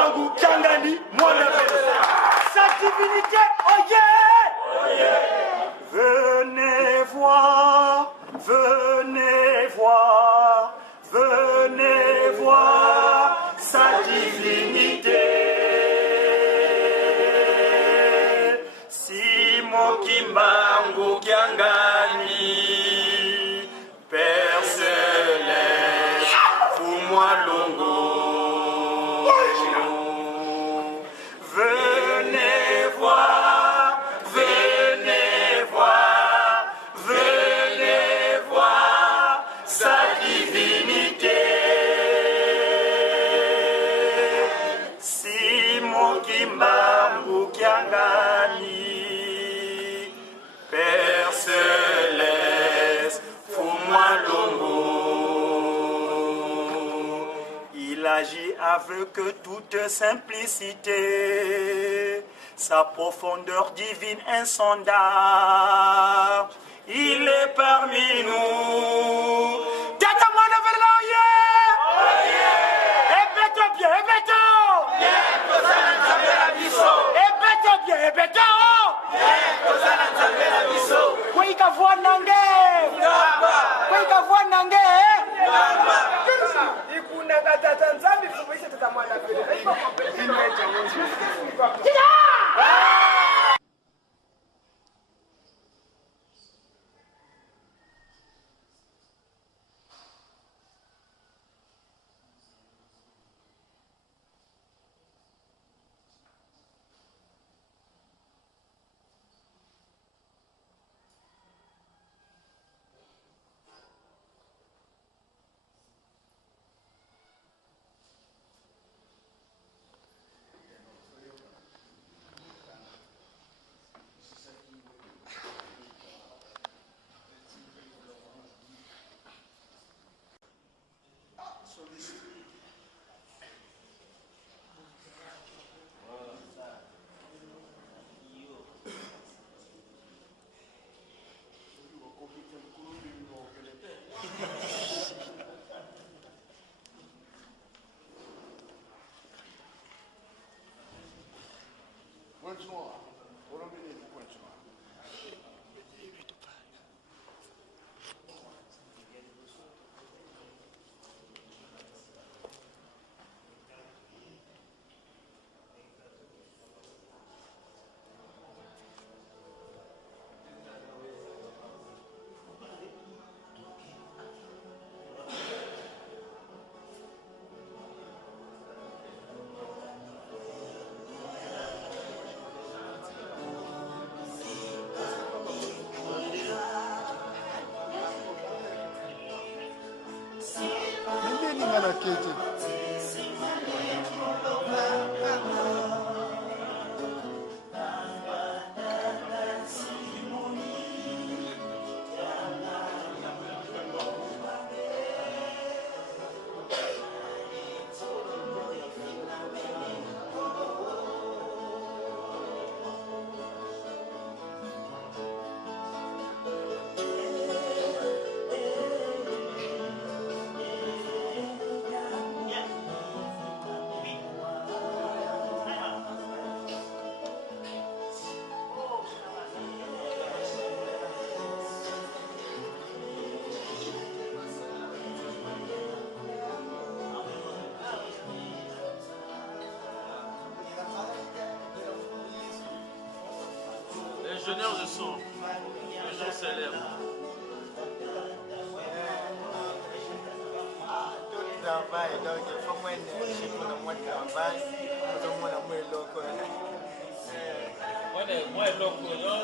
Kimbangu Kiangani, Mwana Belle. Sa divinité, oh yeah! Oh yeah! Venez voir, venez voir, venez voir sa divinité. Simon Kimbangu Kiangani, Père Céleste, fous-moi longo. Venez voir, venez voir, venez voir sa divinité. Simon Kimbangu Kiangani, Père Céleste, fous-moi l'ombre. Il agit avec toute simplicité, sa profondeur divine insondable. Il est parmi nous. Tata Mwana Belle, oh yeah! Ébête-toi bien, ébête-toi! Ébête-toi bien, ébête-toi! Kweka voix nange! Kweka voix nange! Ikuna katata nzambi fumisha tata Mwana Belle. Ingénieur de son, le jour célèbre. Tout travail, donc il faut moins d'énergie pour le moins de travail, pour le moins de loco. Moi, loco, non?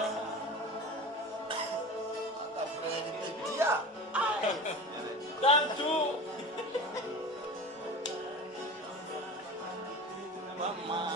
Tanto! Maman.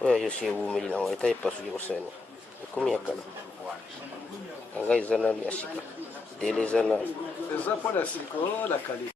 Je suis où mais non était pas sur le scène comme ya kana anga izana ya shika dele zana eza mpona siko la qualité.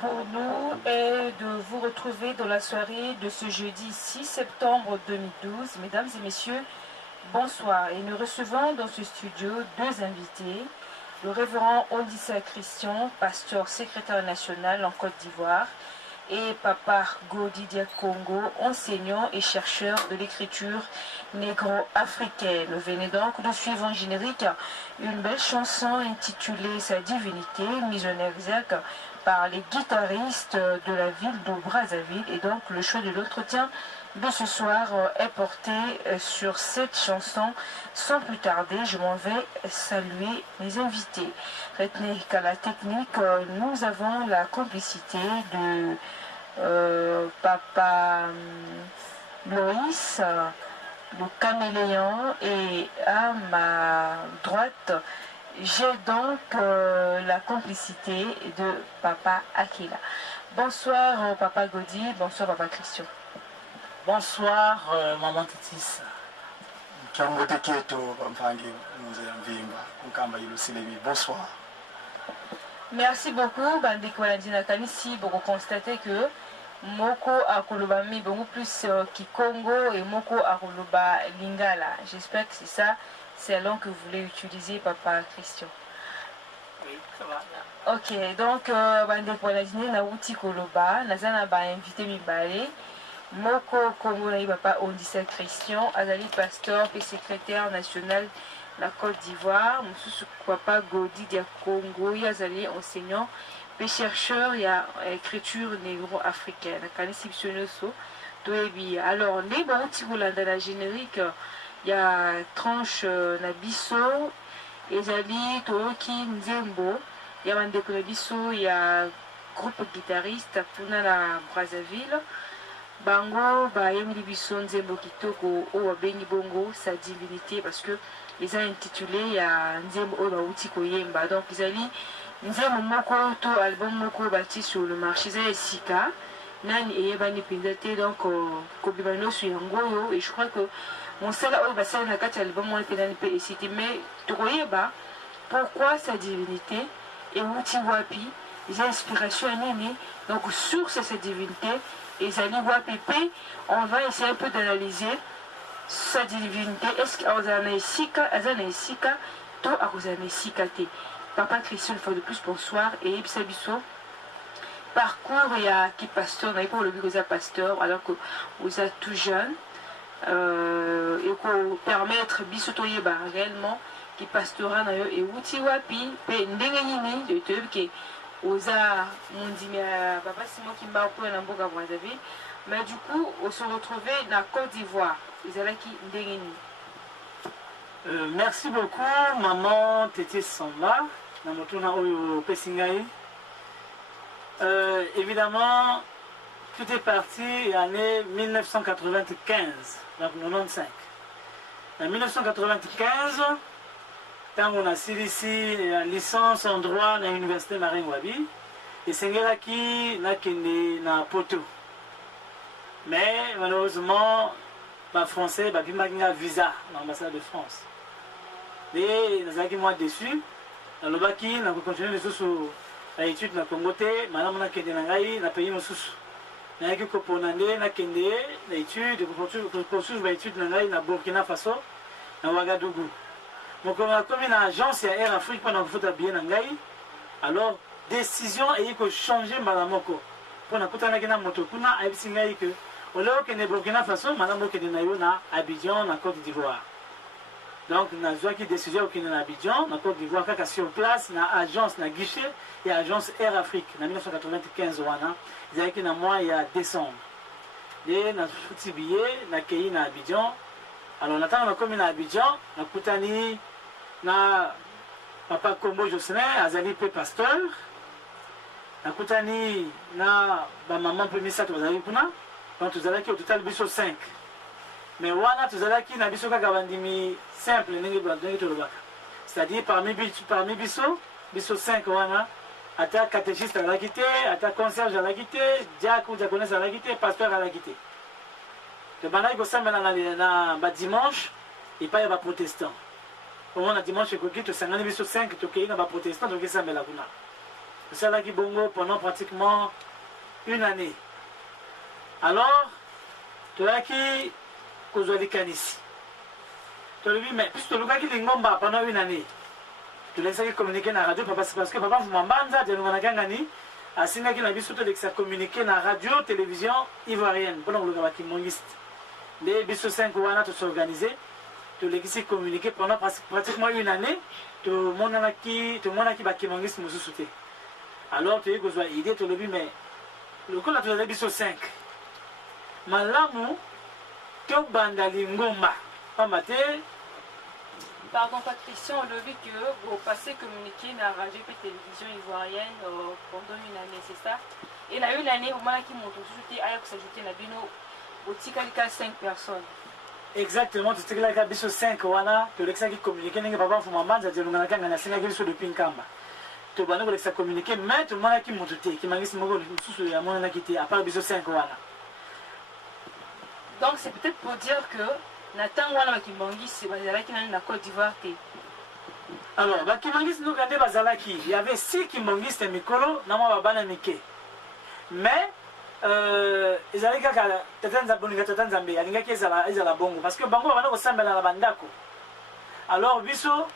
Pour nous est de vous retrouver dans la soirée de ce jeudi 6 septembre 2012. Mesdames et messieurs, bonsoir. Et nous recevons dans ce studio deux invités. Le révérend Ondissa Christian, pasteur secrétaire national en Côte d'Ivoire, et Papa Godidia Congo, enseignant et chercheur de l'écriture négro-africaine. Venez donc de suivre en générique une belle chanson intitulée Sa divinité, mise en exergue par les guitaristes de la ville de Brazzaville. Et donc le choix de l'entretien de ce soir est porté sur cette chanson. Sans plus tarder, je m'en vais saluer mes invités. Retenez qu'à la technique, nous avons la complicité de Papa Loïs, le caméléon, et à ma droite, j'ai donc la complicité de Papa Akila. Bonsoir Papa Godi, bonsoir Papa Christian. Bonsoir Maman Titis. Bonsoir. Merci beaucoup, Bandeko Landina Kanisi, pour constater que Moko Akoloba mi beaucoup plus Kikongo et Moko Akoloba Lingala. J'espère que c'est ça, c'est la langue que vous voulez utiliser, Papa Christian. Oui, ça va. Ok, donc Bandeko Landina na Uti Koloba, Nazana ba invité mi balé. Moko Congo na Papa Ondissa Christian, Azali pasteur et secrétaire national la Côte d'Ivoire, Moussou Papa Godi dia Congo, Yazali enseignant et chercheur, il y a écriture négro-africaine. Kanisi Bisonoso, toyebi. Alors ndenge bauti kolanda na générique ya tranche na biso ezali toyoki nzembo ya bandeko na biso ya groupe guitariste kuna na Brazzaville. Bango bayembi biso nzembo kitoko oyo babengi bongo sa divinité parce que ils ont intitulé ya nzembo oyo bauti koyemba. Donc ezali nzembo moko to album moko bati sur le marché za esika nani eyebani mpenza te. Donc kobima nyonso yango oyo et je crois que mosala oyo basala na kati ya album wana mpe nani mpe esiti mais tokoyeba pourquoi sa divinité euti wapi eza inspiration ya nini. Donc source ya sa divinité ezali wapi mpe on va essayer un peu d'analyser sa divinité. Est-ce que aza na esika to akozala na esika te. Papa Christian, une fois de plus, bonsoir. Et Ibsa Bisso, parcours, il y a qui pasteur, on pour le but que vous êtes pasteur, alors que vous êtes tout jeune. Et pour permettre Bisso Toyeba réellement, qui pastora, et Outi Wapi, et Ndengeni, de Tebke, Oza, Mondimia, Papa Simon qui m'a appris un Namboga Brazzaville. Mais du coup, on se retrouvait dans la Côte d'Ivoire. Ils allaient qui Ndengeni. Merci beaucoup, maman Tété Samba. Évidemment, tout est parti en l'année 1995, donc 95. En 1995, quand on a ici la licence en droit à l'université Marine Wabi, et c'est là qui n'a qu'un poteau. Mais malheureusement, les Français n'ont pas de visa dans l'ambassade de France. Et nous avons moi déçu. Dans le Baki, nous avons continué l'étude dans le Congo. Madame, nous avons payé nos sous. Nous avons continué l'étude, l'étude dans Burkina Faso, dans Ouagadougou. Donc, on a comme une agence à Air Afrique pendant que vous êtes bien. Alors, décision est de changer Madame Moko. Pour nous écouter la moto, nous avons dit que au lieu de Burkina Faso, Madame Moko est à Abidjan, en Côte d'Ivoire. Donc, nous avons une décision qui est à Abidjan, en Côte d'Ivoire, qui est sur place, dans l'agence, dans le guichet, et l'agence Air Afrique, en 1995, ils avaient un mois, il y a décembre. Et nous avons fait un billet, nous avons accueilli à Abidjan. Alors, on attend comme à Abidjan, nous avons écouté Papa Kombo Jocelyn, Azali P. Pasteur. Nous avons écouté maman Premier Sato, donc nous avons au total 5. Mais wana tuzalaki na biso kaka bandimi simple ndenge bandenge tolobaka. C'est-à-dire parmi biso 5 wana ata catéchiste à la quitté, ata concierge à la quitté, diacre ou diaconesse à la quitté, pasteur à la quitté. Le banay ko sambela na ba dimanche et pas ba protestant. Au moins dimanche ko kito sangani biso 5 to kei na ba protestant to kesambela kuna. C'est là qui bongo pendant pratiquement une année. Alors tolaki kozwali kanisi tolobi mais puisque tolukaki lingomba pendant une année tolekisaki communiquer na radio parce que papa mbanza telonganaki ngani asingaki na biso tolekisa communiquer na radio télévision ivoirienne mpona koluka bakimongiste nde biso 5 wana tosorganise tolekisi communiquer pendant pratiquement une année tomonaki bakimongiste mosusu te. Alors toyei kozwa idée tolobi mais lokola tozali biso 5 malamu tobanda lingomba pambate. Pardon Patricia, on a vu que vous passez communiquer dans la radio et télévision ivoirienne pendant une année, c'est ça? Et il y a une année, au moment qui monte, vous s'ajouter la bino au Tikalika 5 personnes. Exactement, tu Tikalika biso 5 wana, tu l'exa qui communiquer, n'est pas pour maman, ça dit l'ongana kanga na singa biso de Pinkamba. Tu bana ko l'exa communiquer, mais tout le monde qui monte qui m'a dit mogo sous ya mona kiti à part biso 5 wana. Donc c'est peut-être pour dire que Nathan wana bakimbangi c'est bazalaki na Côte d'Ivoire té. Alors bakimbangi nous gande bazalaki, il y avait 6 kimbangiste mikolo na mwa babana mike. Mais ezali kaka tatanza boninga tatanza mbe alingaki ezala bongo parce que bango bana ko sambela na bandako. Alors biso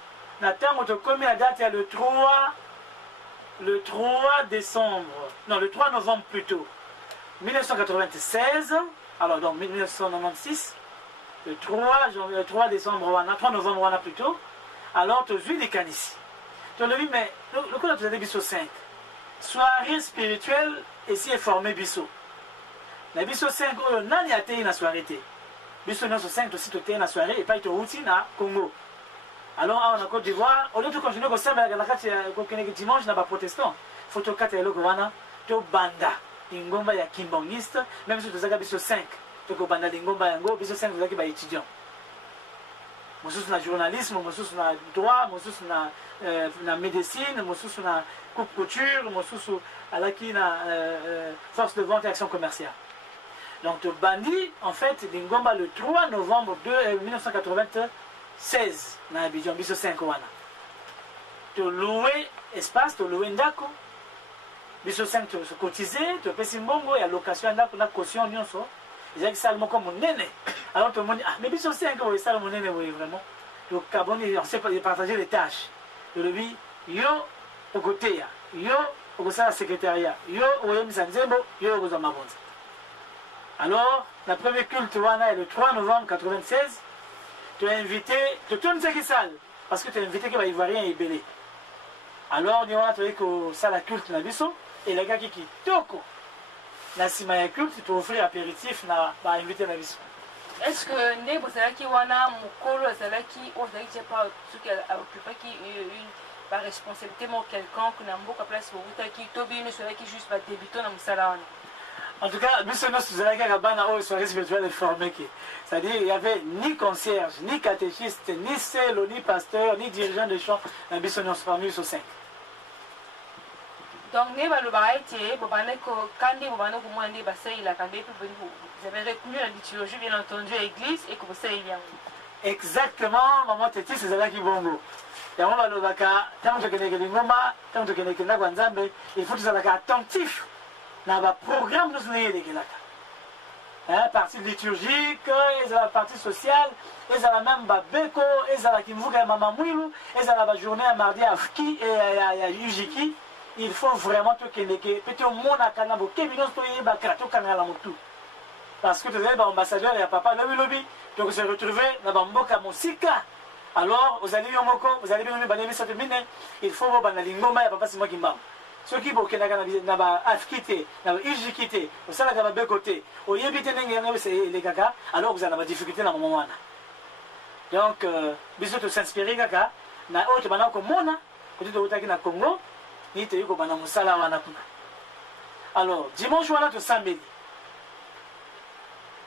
na tango to komi la date ya le 3 décembre. Non, le 3 novembre plutôt. 1996. Alors donc 1996, le 3 décembre, 3 novembre plutôt, alors tu as vu les canissi. Tu as vu, mais le coup de biso 5. Soirée spirituelle, ici est formé biso. na biso 5 oyo nani atei na soirée te biso nyonso 5 tosi totei na soirée epai touti na Congo. Alors awa na Côte d'Ivoire au lieu tocontinue kosambelaka na kati ya kokendeke dimanche na baprotestant faut tokata eloko wana tobanda lingomba ya kimbangiste même si tozalaka biso 5 tokobanda lingomba yango biso 5 tozalaki baétudiant mosusu na journalisme mosusu na droit mosusu na médecine mosusu na couture mosusu alaki na force de vente et action commerciale. Donc tobandi en fait lingomba le 3 novembre 1996 na Abidjan biso 5 wana toloue espace toloue ndako biso 5 tokotize topesi mbongo ya location ya ndako na caution nyonso ezalaki sale moko monene. Alors tout le monde dit ah mais biso 5 oyo sale monene oyo vraiment tokaboni on sait partager les tâches tolobi yo okoteya yo okosala secrétariat yo okoyebisa nzembo yo okozwa mabonza. Alors la première culte wana est le 3 novembre 96. Tu as invité, tu tournes ce qui sale, parce que tu as invité que les Ivoiriens est belé. Alors, nous avons que ça la culte na biso, et les gars qui toko, na sima ya culte, tu offrir apéritif na ba invité na biso. Est-ce que ne bozalaki wana mukolo azalaki ozalaki pas ce qui a occupé qui une par responsabilité mo quelconque na mboka place bobutaki to bino solaki juste ba débutant na musala wana? En tout cas, nous sommes dans soirée spirituelle formée. C'est-à-dire, il n'y avait ni concierge, ni catéchiste, ni célo, ni pasteur, ni dirigeant de chant. Nous sommes formés sur 5. Donc, vous avez reconnu la liturgie, bien entendu, à l'église et que vous savez bien. Exactement, maman Téti, c'est ça qui est bon. Il faut que vous soyez attentif. Dans le programme, nous sommes la partie liturgique, la partie sociale, la même babeko, la kimvuka ya mama mwilu, la journée à mardi à Fki et à Yujiki. Il faut vraiment tout keneke. Peut-être au monde à Kanabo, Kéminos, Bakato Kanala Moutou. Parce que tu es ambassadeur et papa lobby lobby. Donc se retrouver dans Bamboka Mosika. Alors, vous allez Yomoko, vous allez bien me cette mine. Il faut vous banalingoma et papa c'est moi qui m'aime. Ceux qui boquent na ba afkité, na ba ijikité, au sala ka ba bekoté, au yebité n'engena c'est les gaga, alors vous avez des difficultés dans moment wana. Donc biso to s'inspirer gaga na autre bana ko mona, côté de otaki na Congo, ni te yuko bana musala wana kuna. Alors dimanche wana to samedi.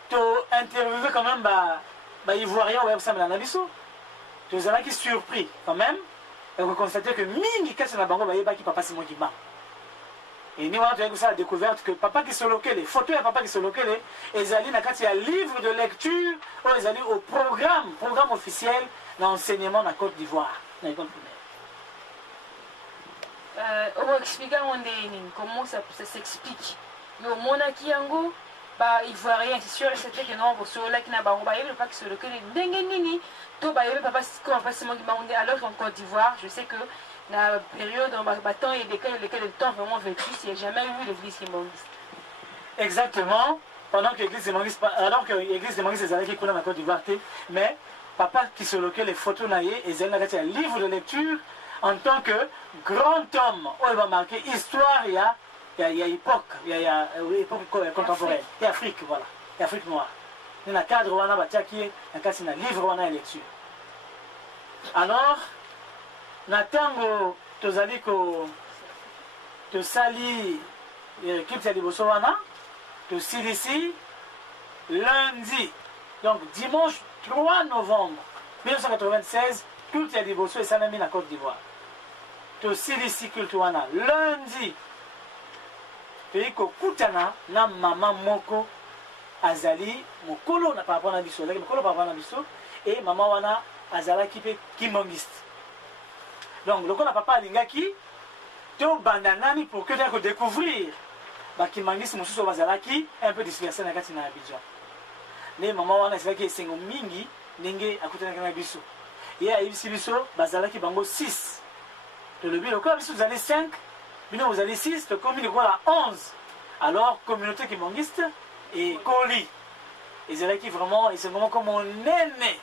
To interviewer quand même ba ivoirien ou samedi na biso. To zala qui surpris quand même. Et vous constatez que mingi kase na bango ba yeba ki papa c'est moi qui m'a. Et nous avons la découverte que papa qui se loquait, les photos de papa qui se loquait, ils allaient dans le livre de lecture, ou ils allaient au programme officiel d'enseignement dans la Côte d'Ivoire. On va expliquer comment ça s'explique. Mais au Monaki Yango, Ivoirien, c'est sûr, c'était que non, sur la Kinabango, il n'y a pas que se loquait, alors qu'en Côte d'Ivoire, je sais que la période en battant et lesquels le temps vraiment vécu, il n'y a jamais eu l'église kimbangiste. Exactement. Pendant que l'église kimbangiste, alors que l'église kimbangiste est allée qui dans la Côte d'Ivoire, mais papa qui se loquait les photos naïe et ils ont un livre de lecture en tant que grand homme. On va marquer histoire, il y a époque, il y a époque contemporaine, il y a Afrique, voilà, il y a Afrique noire. Il y a un cadre, il y a un livre, il y a lecture. Alors, Natango tozaliko to sali culte ya liboso wana to silisi lundi donc dimanche 3 novembre 1996 culte ya liboso esalami na Côte d'Ivoire to silisi culte wana lundi toyi kokutana na mama moko azali mokolo na par rapport na biso mokolo par rapport na biso et mama wana azalaki pe kimbangiste. Donc, le papa alingaki, to bandanani pour que tu découvrir. Bakimangis mususu bazalaki un peu dispersé na kati na Abidjan. Les mamans wana c'est que sengo mingi ndenge akutana kana biso. Et à ibisi biso bazalaki bango 6. To le bilo ko biso vous allez 5, bino vous allez 6, to comme il voilà 11. Alors communauté kimangiste et Koli. Ils étaient vraiment, ils sont vraiment comme on aimait.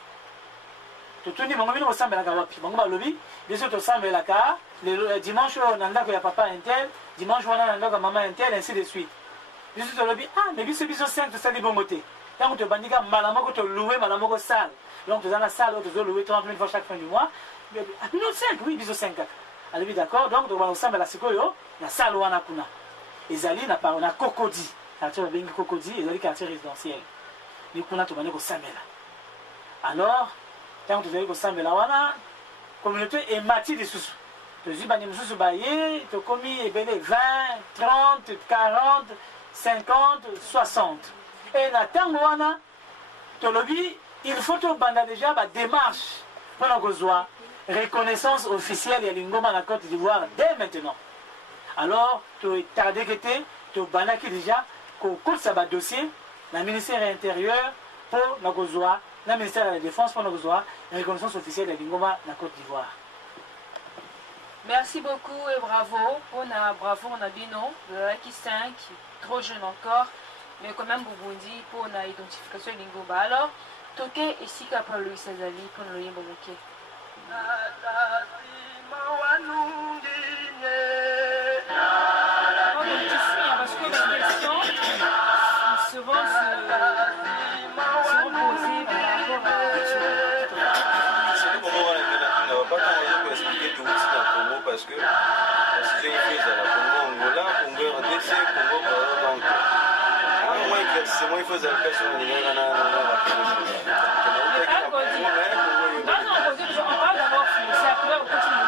Tout le monde au samedi la kawapi. Bango balobi, bien sûr au samedi la ka. Le dimanche on a ndako ya papa intel, dimanche on a ndako ya maman intel, ainsi de suite. biso tolobi ah mais biso 5 tosali bongo te ntango tobandika mbala moko toloue mbala moko sale donc toza na sale oyo tozoloue 30 000 fois chaque fin du mois non 5 oui biso 5 kaka alobi d'accord donc tokobana kosambela sikoyo na sale wana kuna ezali na Cocody quartier babengi Cocody ezali quartier résidentiel ni kuna tobandi kosambela alors ntango tozali kosambela wana communauté emati lisusu tozwi bani mosusu baye tokomi ebele 20 30 40 50 60 et na ntango wana tolobi il faut tobanda déjà badémarche mpona kozwa reconnaissance officielle ya lingomba na Côte d'Ivoire dès maintenant alors totardeke te tobandaki déjà kokotisa badossier na ministère intérieur mpo na kozwa na ministère de la défense mpo na kozwa reconnaissance officielle ya lingomba na Côte d'Ivoire. Merci beaucoup et bravo. Bravo, on a dit non. Qui 5, trop jeune encore, mais quand même Burundi pour la identification de Lingomba. Alors, Toké et Sika par Louis Sazali pour le Yimbomoké. Parce que les questions seront posées par rapport à parce que si j'ai fait ça, Congo Angola, Congo RDC, Congo donc moi c'est moi il faut ça question de on parle d'abord c'est après on continue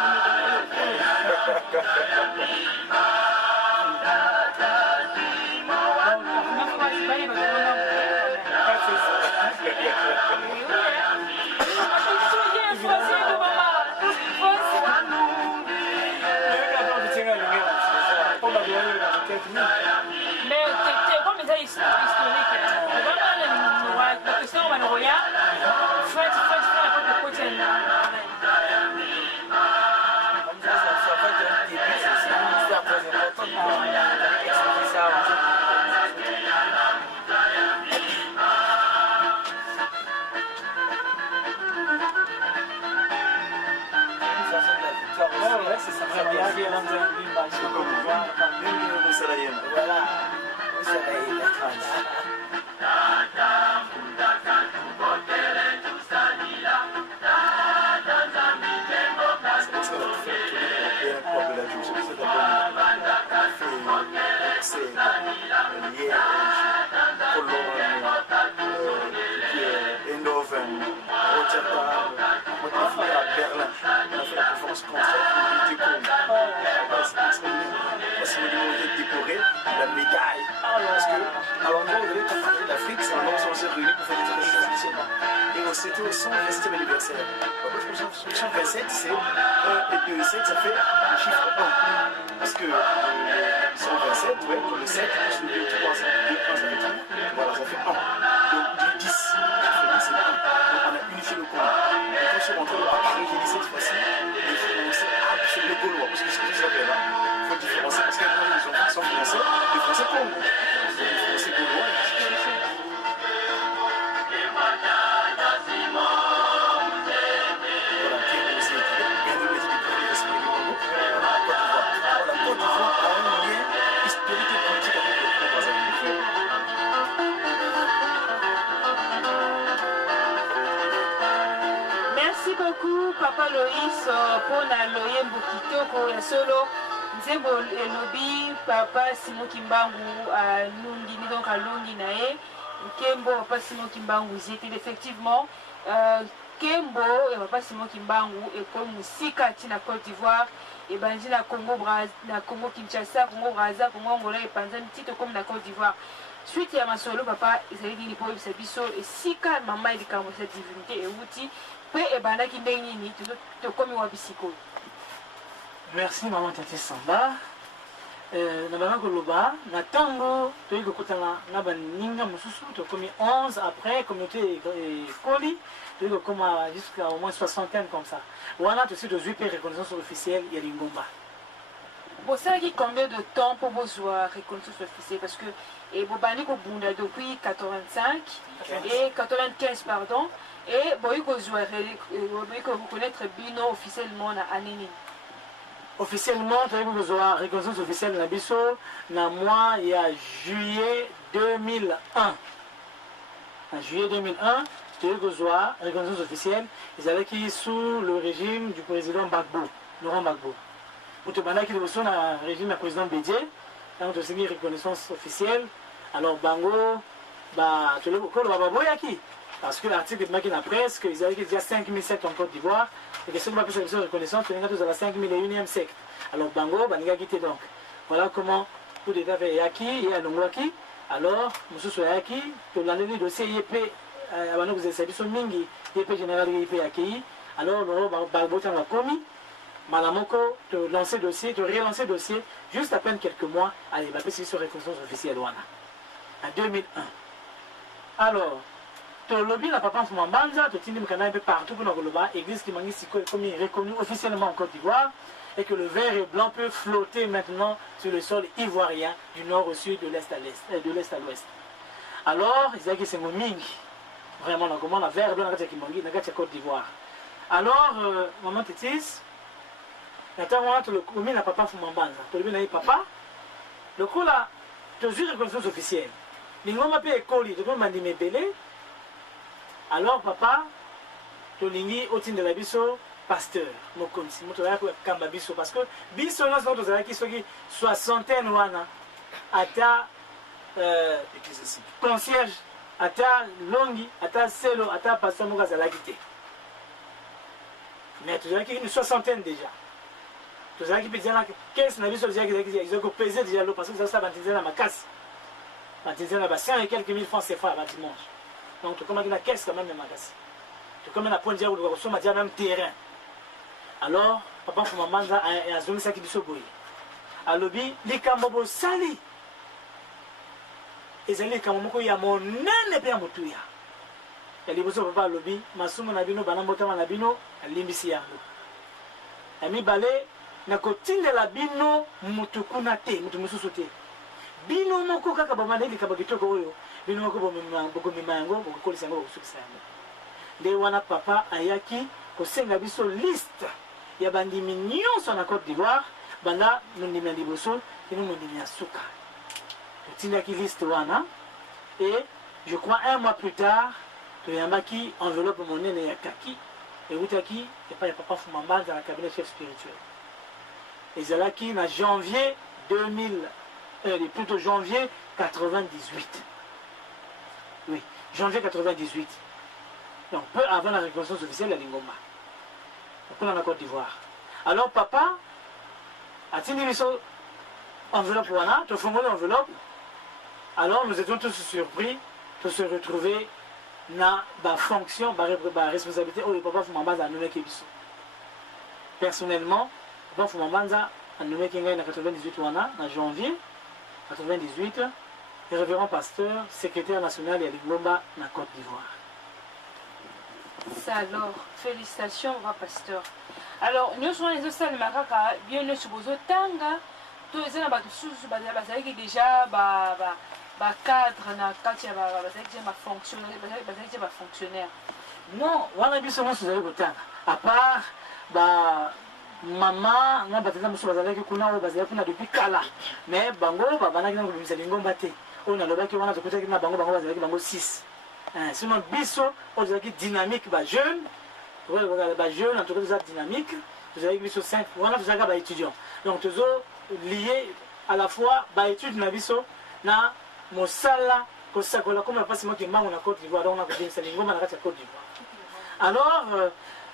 mais comme ça historique la question on va le regarder Fred la porte côté c'était au 120e anniversaire. Pourquoi je pense que 127, c'est 1 et 2 et 7, ça fait le chiffre 1. Parce que 127, ouais, le 7 plus le 2, 3, ça fait 3. Voilà, ça fait 1. Donc du 10, c'est 1. Donc on a unifié le compte. Et quand je suis rentré à Paris, j'ai dit cette fois-ci, il faut commencer sur les Gaulois. Parce que c'est ce que j'avais là. Il faut différencier parce qu'il y a des enfants qui sont français, des français comme nous. Les français Gaulois, Merci beaucoup Papa Loïs pour la loyer Mbukitoko ya solo nzembo elobi Papa Simon Kimbangu à Lungi donc à Lungi nae Kembo Papa Simon Kimbangu c'était effectivement Kembo et Papa Simon Kimbangu et comme Musika na Côte d'Ivoire et banji na Congo na Congo Kinshasa Congo Brazza Congo Angola et Panzani titre comme na Côte d'Ivoire suite ya masolo papa ezali nini po biso et Sika mama elikambo cette divinité et outil pe e bandaki ndenge nini tokomi wa bisiko. Merci maman Tati Samba. Na bana koloba na tango toyi kokutana na baninga mosusu tokomi 11 après communauté Koli toyi kokoma jusqu'à au moins 60 comme ça. Wana aussi de jouer reconnaissance officielle ya Lingomba. Bon, ça qui combien de temps pour vous avoir reconnaissance officielle parce que et Bobani Kobunda depuis 85 et 95 pardon et bon il faut reconnaître Bino officiellement à Anini. officiellement toyei kozwa reconnaissance officielle na biso na mois ya juillet 2001. En juillet 2001 toyei kozwa reconnaissance officielle ezalaki sous le régime du président Gbagbo, Laurent Gbagbo. Pour bandaki liboso na régime ya président Bédié ntango tosengi reconnaissance officielle. Alors bango tolokola baboyaki parce que l'article ebimaki na presse que ezalaki déjà 5000 sectes en Côte d'Ivoire et que soki bapesa biso reconnaissance tolinga tozala 5001e secte. Alors bango balingaki te. Donc voilà comment coup d'état eyaki ye alongwaki. Alors mosusu ayaki tolandeli dossier ye mpe abanda kozalisa biso mingi ye mpe général ye mpe akei. Alors balbotango bakomi mbala moko relancé dossier juste à peine quelques mois allez bapesi biso reconnaissance officielle wana en 2001. Alors tolobi na papa Mfuma Mbanza totindi mikanda un peu partout pour koloba église Kimangi Sikoyo est reconnue officiellement en Côte d'Ivoire et que le vert et blanc peut flotter maintenant sur le sol ivoirien du nord au sud, de l'est à l'ouest. Alors ezalaki esengo mingi vraiment nakomona vert et blanc na kati ya Kimangi na kati ya Côte d'Ivoire. Alors maman Tétis ntango wana tolokomi na papa Mfuma Mbanza tolobi na ye papa lokola tozwi reconnaissance officielle lingomba mpe ekoli tokomi bandima ebele. Alors papa tolingi otindela biso pasteur mokonzi moto azalaki kokamba biso parce que biso nyonso tozalaki soki 60 wana ata concierge ata longi ata selo ata pasteur moko azalaki te, mais tozalaki une 60 déjà. Tozalaki mpe déjà na kese na biso ezalaki kopese déjà lo parce que tozalaki bantinzela na makasi bantinzela na ba 100 et quelques mille francs CFA ba dimanche. Donc tu commences la caisse quand même magasi. Tu commences à point de dire que tu as même terrain. Alors papa Mfuma Mbanza a zongi ça qui biso boye. Alobi likambo sali. Ezali likambo moko ya monene pe ya motuya. Ya liboso papa alobi masumu na bino bana mbotama na bino alimbisi yango. Ami bale na kotindela bino mutukuna te, mutu mususu te. Bino moko kaka bamane likambo kitoko oyo. Bino moko bokomema yango bokokolisa yango bokosukisa yango. Nde wana papa ayaki kosenga biso liste ya bandimi nyonso na Côte d'Ivoire banda mondimi ya liboso ino mondimi ya suka. Totindaki liste wana et je crois un mois plus tard toyambaki enveloppe monene ya kaki eutaki epai ya papa Mfuma Mbanza na cabinet chef spirituel. Ezalaki na janvier 2000 plutôt janvier 98. Oui, janvier 98. Donc peu avant la reconnaissance officielle de Lingomba. Donc on est en Côte d'Ivoire. Alors papa a tenu enveloppe wana, tu as l'enveloppe. Alors nous étions tous surpris de se retrouver dans la fonction, la responsabilité où le papa Mfuma Mbanza a nommé Kebiso. Personnellement, papa Mfuma Mbanza a nommé Kengai en 98 wana, en janvier 98. Le révérend pasteur, secrétaire national de Lingomba na Côte d'Ivoire. Ça alors, félicitations, roi pasteur. Alors, nous sommes les autres makaka, bien nous sommes aux tanga, tous les ans, qui déjà cadre na katia fonctionnaire. Non, on a vu ce monsieur à part maman, on a battu la monsieur bazalaki kuna depuis kala, mais bango babana kina kubimisa Lingomba te. On a l'obaki wana tokotaki na bango bazalaki bango 6. Sinon biso on bazalaki dynamique ba jeune, ba jeune en tout cas ça dynamique, bazalaki biso 5, wana bazalaka ba étudiant. Donc tozo lié à la fois ba étude na biso na mosala kosakola comme pas moi qui mango na Côte d'Ivoire, donc on a kubimisa Lingomba na Côte d'Ivoire. Alors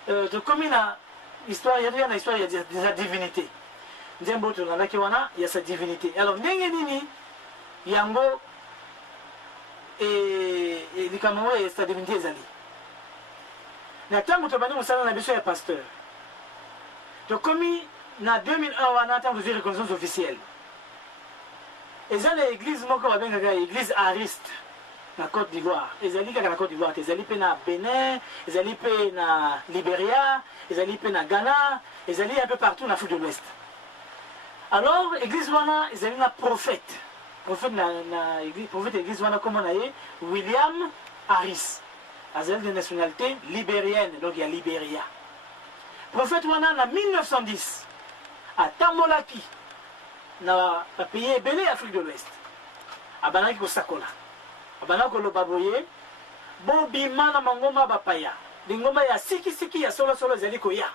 de comme histoire, il y a une histoire, il y a des divinités. Il y a sa divinité. Alors, Yango et Likamoe et sa divinité Zali. Na tango to bani musala na biso ya pasteur. To komi na 2001 wana tango de reconnaissance officielle. Ezali église moko ba benga église Ariste na Côte d'Ivoire. Ezali kaka na Côte d'Ivoire, ezali pe na Bénin, ezali pe na Libéria, ezali pe na Ghana, ezali un peu partout en Afrique de l'Ouest. Alors église wana ezali na prophète. Prophète église wana comme on a William Harris. Azali de nationalité libérienne, donc il y a Libéria. Prophète wana en 1910. atambolaki na bapays ebele ya Afrique de l'Ouest abandaki kosakola abandaki koloba boye bobima na mangomba bapaya lingomba ya sikisiki ya solosolo ezali koya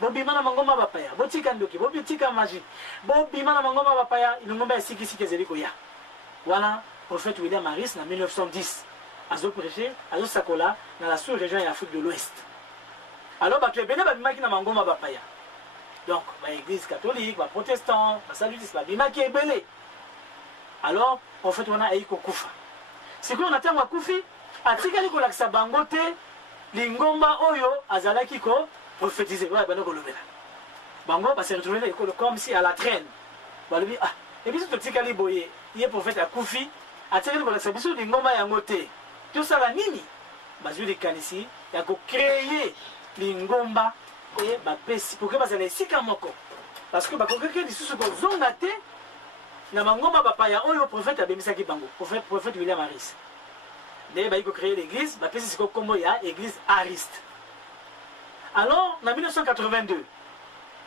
bobima na mangomba bapaya botika ndoki bobitika magie bobima na mangomba bapaya lingomba ya sikisiki ezali koya wana prophète William Harris na 1910 azoprêcher azosakola na la sous-région ya Afrique de l'Ouest. Alors bato ebele babimaki na mangomba bapaya donc baéglise catholique baprotestant basalutiste babimaki ebele. Alors prophète wana ayi kokufa sikoyo na ntango akufi atikali kolakisa bango te lingomba oyo azalaki ko prophétiser oyo bana kolobela bango base retrouver comme si à la traîne balobi ah et biso totikali boye ye prophète akufi atikali kolakisa biso lingomba yango te tosala nini bazwi likanisi ya kocréer lingomba e bapesi pour que bazala esika moko parce que bakokaki lisusu kozonga te na bangomba bapaya oyo prophète abemisaki bango prophète William Harris nde bayi kocréer l'église bapesi siko kombo ya église Hariste. Alors en 1982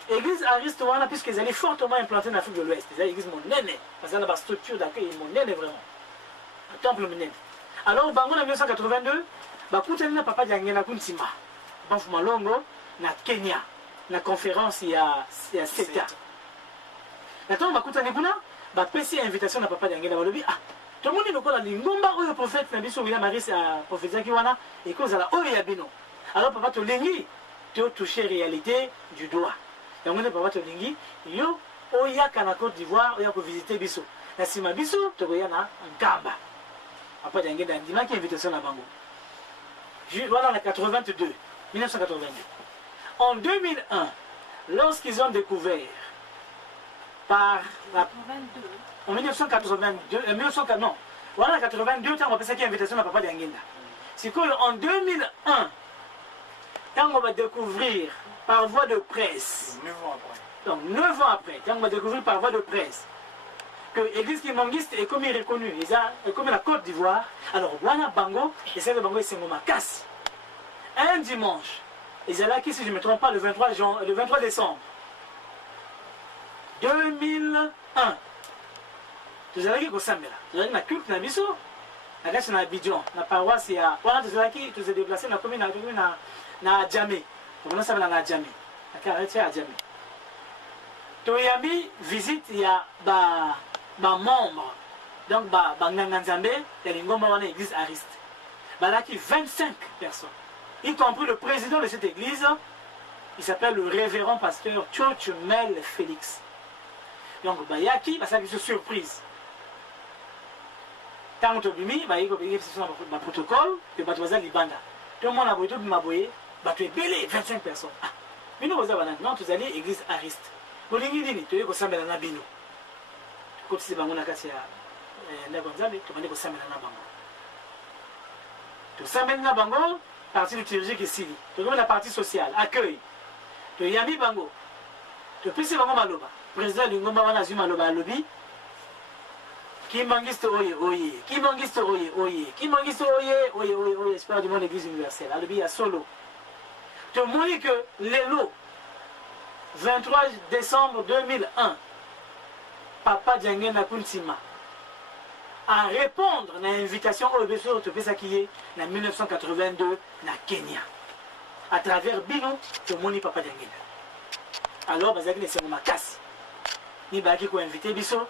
église Hariste wana puisque ezali fortement implantée en Afrique de l'Ouest ezali église monene bazala ba structure d'accueil monene vraiment un temple monene. Alors bango en 1982 bakutani na papa Diangé na kuntima Banfu Malongo na Kenya na conférence ya CETA na ntango bakutani kuna bapesi invitation na papa Diangé na balobi ah tomoni lokola lingomba oyo prophète na biso William Harris prophétisaki wana ekozala oyo ya bino. Alors papa tolingi to toucher réalité du doigt yango nde papa tolingi yo oyaka na Côte d'Ivoire oya kovisite biso na nsima biso tokoya na Nkamba. Papa Diangé andimaki invitation na bango voilà en 1982. En 2001 lorsqu'ils ont découvert en 1982, non, voilà 82, quand on a fait invitation à Papa Diangé. C'est qu'en 2001, quand on va découvrir par voie de presse, 9 ans après, quand on va découvrir par voie de presse, que l'église kimangiste est comme reconnue, est comme la Côte d'Ivoire, alors Wana Bango, et c'est le Bango et c'est Momakasi. Un dimanche, ils allaient là, si je ne me trompe pas, le 23 décembre 2001. Tozalaki kosambela tozalaki na culte na biso na kati na Abidjan na paroisse ya wana tozalaki toze déplacé na commune na Djamé tokonasambela na Djamé na quartier ya Djamé toyambi visite ya ba membre donc ba nganga nzambe ya lingomba wana église Hariste balaki 25 personnes y compris le président de cette église. Il s'appelle le révérend pasteur Tchotchumel Félix. Donc bayaki basaki surprise. Tant que bimi ba yiko ba protocole que bato bazali banda. Tout le monde a boito bimaboye, bato ebele 25 personnes. Ah, bino boza bana non tous allés église Hariste. Bolingi dini to yiko sambela na bino. Ko tsi bango na kati ya na gonzambe to bande ko sambela na bango. To sambela na bango partie liturgique ici. To la partie sociale, accueil. To yami bango. To pisi bango maloba. Président Lingomba wana zuma maloba alobi. Kimangiste oye oye, Kimangiste oye oye, Kimangiste oye oye oye oye, espoir du monde église universelle. Alobi à solo. Te montrer que l'élo 23 décembre 2001, Papa Diangé Nakuntima à répondre à l'invitation au Besso de Pesakiye en 1982 na Kenya. À travers Bino, te montrer Papa Diangé. Alors, Bazaki ne s'est pas cassé. Ni Baki ko invité Bisso.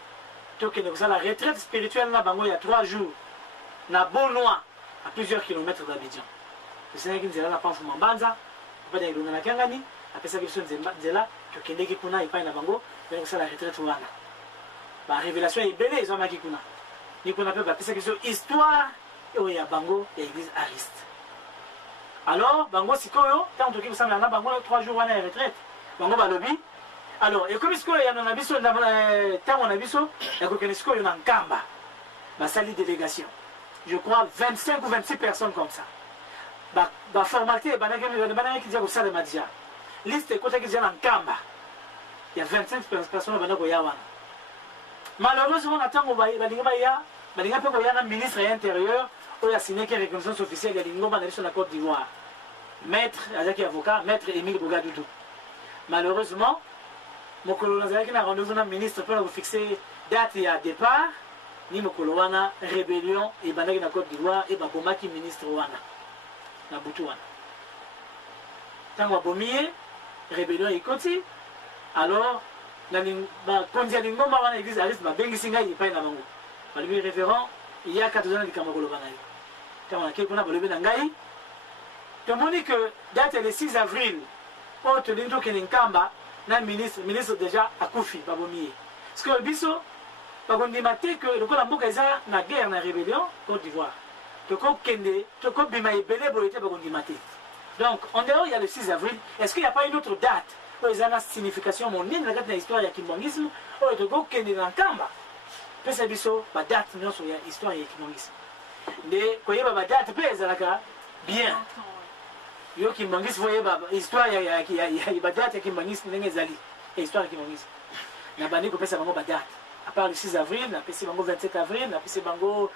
La retraite spirituelle na bango il y a 3 jours na Bonoa à plusieurs kilomètres d'Abidjan. Le Sénégal qui est là na Panfu Mambanza, pas d'aller na Kangani, après ça Bisso Nzela, que Kendeki kuna ipa na bango, mais ça la retraite wana. La révélation est belle ils ont maki kuna. Ni kuna peut appeler ça que histoire et ya bango et église Hariste. Alors bango sikoyo, tant que ça na bango 3 jours wana retraite. Bango balobi. Alors, et comme il y a un abisso, il y a un abisso, il y a un Nkamba, ma salle délégation. Je crois 25 ou 26 personnes comme ça. La formalité, il y a ça de Madia. Liste, quand il y a un Nkamba, il y a 25 personnes qui sont malheureusement, on attend qu'il y ait un ministre intérieur qui a signé une reconnaissance officielle de la Côte d'Ivoire. Maître, avocat, maître Émile Bougadoudou. Malheureusement, mokolo nazalaki na rendez-vous na ministre mpona kofixe date ya départ ni mokolo wana rébellion ebandaki na Côte d'Ivoire e babomaki ministre wana na butu wana ntango babomi ye rébellion ekoti alors bakonzi ya lingomba wana église ariste babengisi ngai epai na bango balobi révérend yaka toza na likambo koloba na yo ntango nakei kuna balobi na ngai tomoni que date le 6 avril oyo tolingi tokende nkamba na ministre déjà akufi babomi ye parce que biso bakondima te que lokola mboka eza na guerre na rébellion Côte d'Ivoire tokokende tokobima ebele boye te bakondima te. Donc en dehors il y a le 6 avril, est-ce qu'il n'y a pas une autre date oyo eza na signification monene na kati na histoire ya kimbongisme oyo tokokende na nkamba pesa biso badate nyonso ya histoire ya kimbongisme nde koyeba badate mpe ezalaka bien yo kimbongisme foyeba histoire ya badate ya kimbongisme ndenge ezali histoire ya kimbongisme na bandi kopesa bango badate à part le 6 avril napesi bango 27 avril napesi bango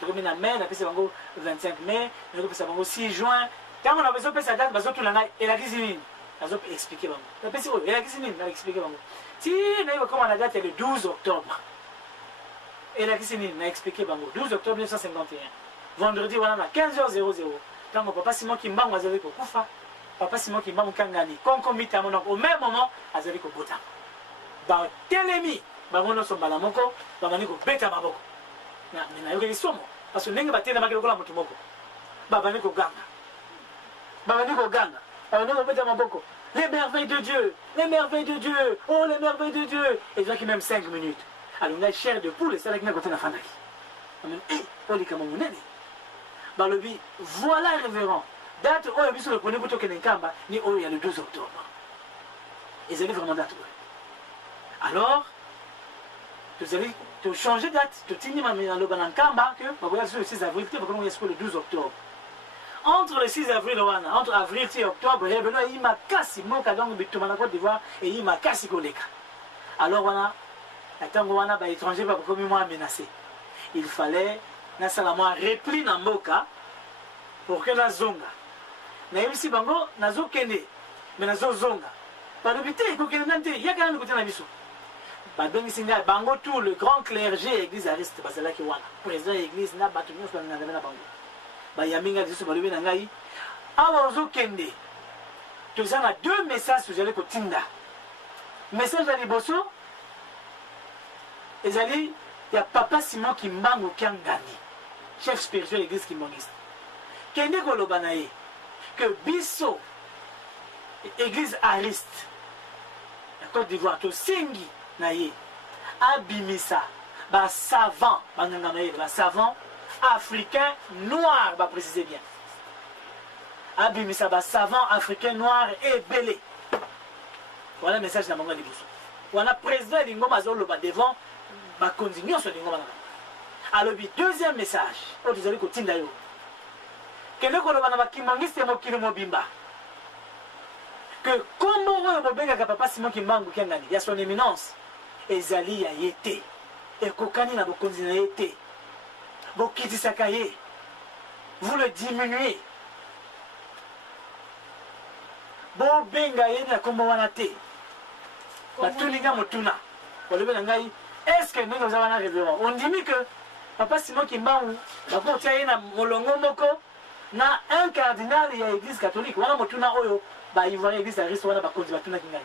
tokomi na mai napesi bango 25 mai nakopesa bango 6 juin ntango na bazopesa date bazotuna ngai elakisi nini nazoexplike bango napesi oyo elakisi nini naexplike bango ti nayebi koma na date ya le 12 octobre elakisi nini naexplike bango 12 octobre 1951 vendredi wana na 15h00 ntango papa Simon Kimbangu azali kokufa papa Simon Kimbangu kangani concomitamment donc au même moment azali kobotama batelemi bango nyonso mbala moko babandi kobeta maboko nayokeli somo parce que ndenge batelemaki lokola motu moko babandi koganga babandi kobeta maboko les merveilles de Dieu, les merveilles de Dieu, oh les merveilles de Dieu. Et qui même 5 minutes. Alors on a chair de poule et c'est là qu'il y a côté la fanaki. On dit comment on est. Balobi, voilà révérend. Date où il y a le premier bouton qui est Nkamba, ni où il y a le 12 octobre. Et c'est vraiment date. Alors, tu allez te changer de date, tu t'ignes dans le Nkamba que le 6 avril, tu vas le 12 octobre. Entre le 6 avril, entre avril et octobre, il y a eu ma casse, mon cadon, en Côte d'Ivoire, et il y a eu ma casse, alors, voilà, les étrangers va comme moi menacé. Il fallait, na salama repli na mboka pour que na zonga. Na yebisi bango nazo kende, mais nazo zonga. Ba lobité ko kende nante, ya kana côté na biso. Ba bengi singa bango tout le grand clergé église ariste basala ki wana. Président église na batu nyonso na ngana bango. Ba yaminga biso ba lobi na ngai. Awa ozo kende. Toza na deux messages que j'allais ko tinda. Message à liboso ezali ya papa Simon Kimbangu Kiangani, chef spirituel de l'église kimbangiste. Kende koloba na ye que biso église ariste la Côte d'Ivoire to sengi na ye abimisa ba savant banganga na ye ba savant africain noir ba préciser bien. Abimisa ba savant africain noir et belé. Voilà le message de Manga Liboso. Voilà président de l'Ingoma Zoloba devant ma continuation sur l'Ingoma. Alors, deuxième message, oh, vous allez continuer. Que le Kolobana Kimangiste et Mokilo Mobimba. Que comme on veut que papa Simon Kimbangu Kiangani, il y a son éminence, et Zali a été, et Kokani n'a pas continué à été. Bokiti Sakaye, vous le diminuez. Bo benga yena kombo wana te. Batulinga motuna. Est-ce que nous avons un révérend? On dit que papa Simon Kimbangu, d'abord il y a molongo moko na un cardinal il y a l'église catholique. Wana motuna oyo ba ivoire église ariste wana ba konzi batuna kingai.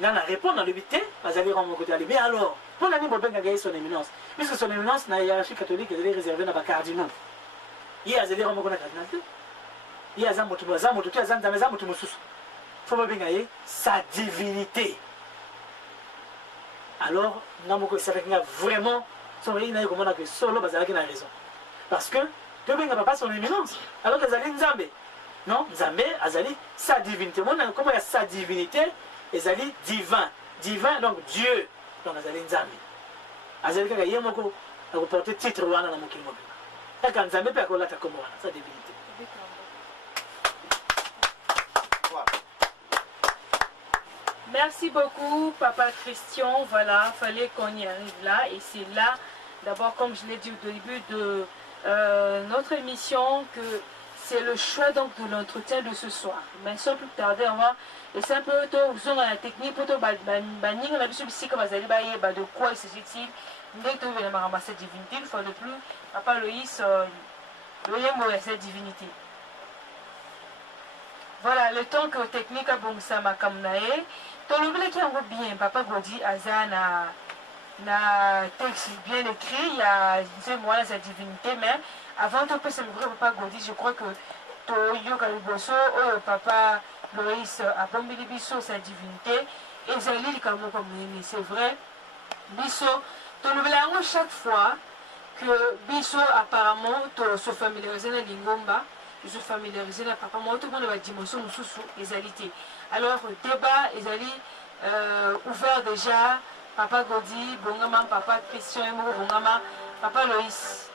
Nana répond dans le vité, bazali rendre côté aller. Mais alors, pour l'année bobenga gaye son éminence. Puisque son éminence na hiérarchie catholique elle est réservée na ba cardinaux. Il y a azali rendre côté cardinal. Il y a zamotu zamotu azanda zamotu mususu. Faut pas bien sa divinité. Alors, nous savons vraiment, que solo bazalaki na raison. Parce que, tu ne pas son éminence. Alors que Zali Nzambe. Non, Nzambe, Azali, sa divinité. Comment il y a sa divinité? Azali divin. Divin, donc Dieu. Donc Azali Nzambe. Azali kaka yemoko, a reporté titre wana na mokili mobile. Kaka Nzambe pe akola ta comme wana, sa divinité. Merci beaucoup, Papa Christian. Voilà, il fallait qu'on y arrive là. Et c'est là, d'abord, comme je l'ai dit au début de notre émission, que c'est le choix donc de l'entretien de ce soir. Mais sans plus tarder, on va laisser un peu la technique pour de quoi il s'agit-il. Dès que vous allez ramasser divinité, une fois de plus, Papa Loïs, cette divinité. Voilà, le temps que technique a bon ça m'a kamnae. Ton le qui en bien, Papa Godi Azana na texte bien écrit, il y a moi sa divinité, mais avant de passer le Papa Godi, je crois que to yoga liboso, Papa Loïs a bombé biso sa divinité, et Zali comme c'est vrai. Biso, ton le chaque fois que biso apparemment se familiariser na lingomba. Je suis familiarisé avec papa, moi, tout le monde a la dimension de égalité. Alors, le débat est ouvert déjà. Papa Godi, Bongama, Papa Christian, Bongama, Papa Loïs.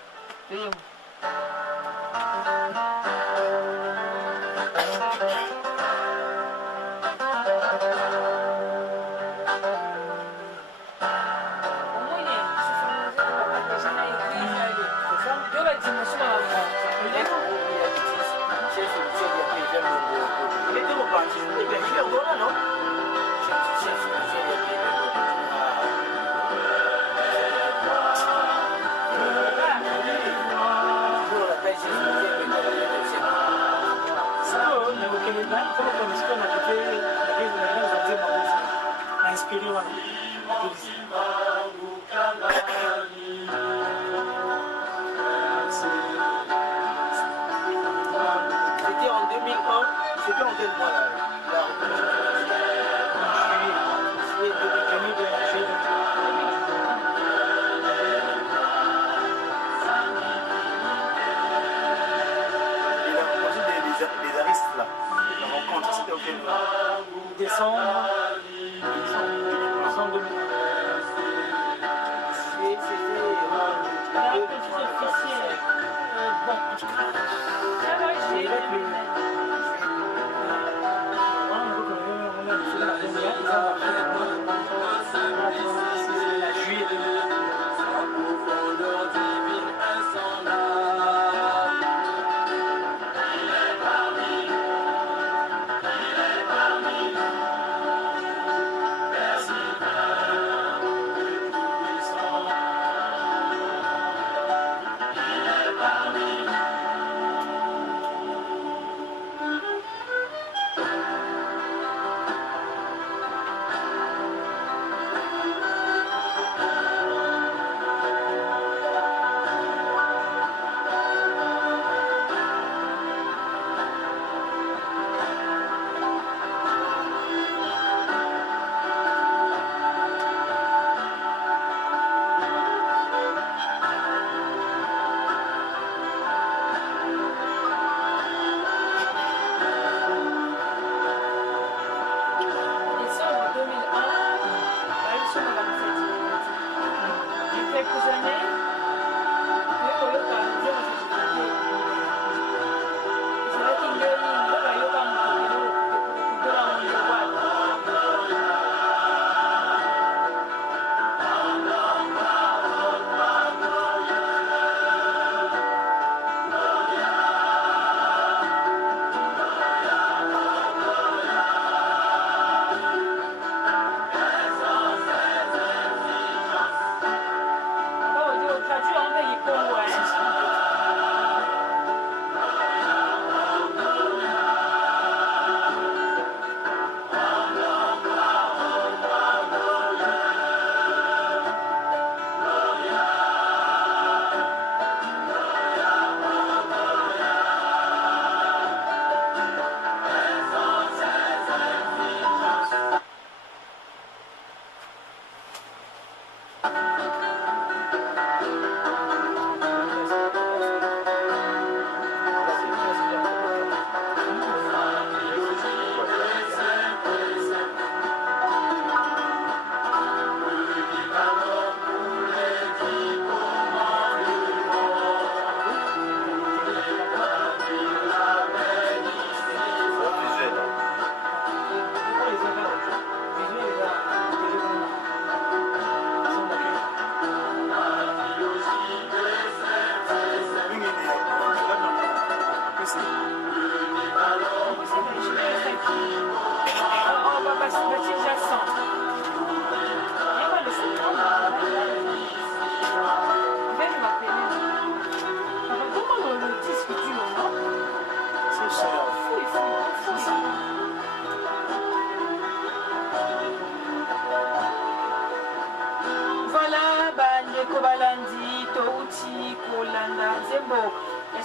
C'était en 2001, c'était en quel mois là? Les aristes là, la rencontre, c'était au quel mois? Décembre 2000.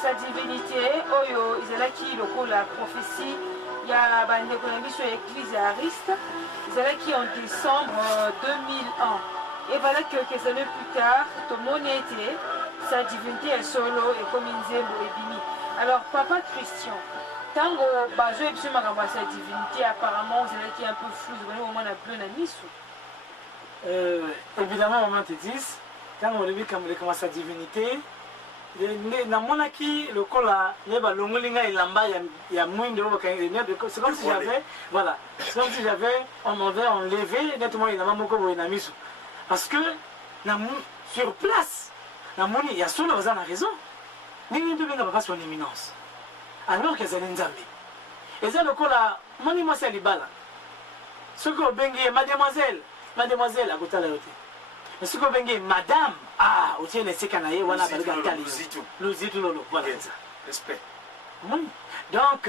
sa divinité oyo ezalaki lokola prophétie ya bandeko na biso ya église ya Ariste ezalaki en décembre 2001 et voilà quelques années plus tard tomoni ete sa divinité ya solo ekomi nzembo ebimi. Alors papa Christian tango bazoyebi biso makambo ya sa divinité apparemment ezalaki un peu flou ezokoni komona bleu na miso. Évidemment maman te dis tango olobi kambo sa divinité namonaki lokola ne balongoli ngai elamba ya mwindo c'est comme si j'avais voilà c'est comme si j'avais on avait enlevé nettement elamba moko boye na miso parce que sur place namoni ya solo baza na raison ndenge tobenga papa son éminence alors qu'ezali nzambe eza lokola moni mwasi ya libala soki obengi ye mademoiselle akotala yo te mais soki obengi ye madame otie na esika na ye wana balika tali luzitu lolo voilà ça respect donc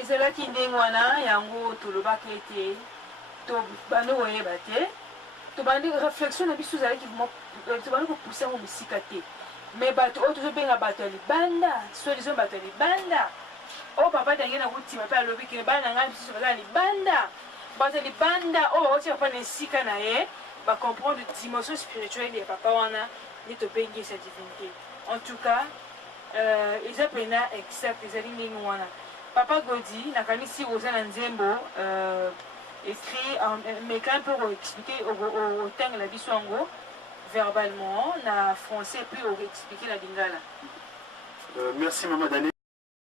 ezalaki ndenge wana yango tolobaki ete tobandi koyeba te tobandi réflexion na biso ezalaki tobandi kopousse yango mosika te mais bato oyo tozobenga bato ya libanda soi-disant bato ya libanda oyo papa tange na kotima mpe alobi ke bana ngai biso baza na libanda bato ya libanda oyo bakotia papa na esika na ye bacomprendre dimension spirituelle ya papa wana nde tobengi sa divinité en tout cas eza mpena exact ezali ndenge wana papa Godi nakanisi oza na nzembo écrit meka mpe oexplike otangela biso yango verbalement na français puis oexplike na lingala. Merci maman Dani.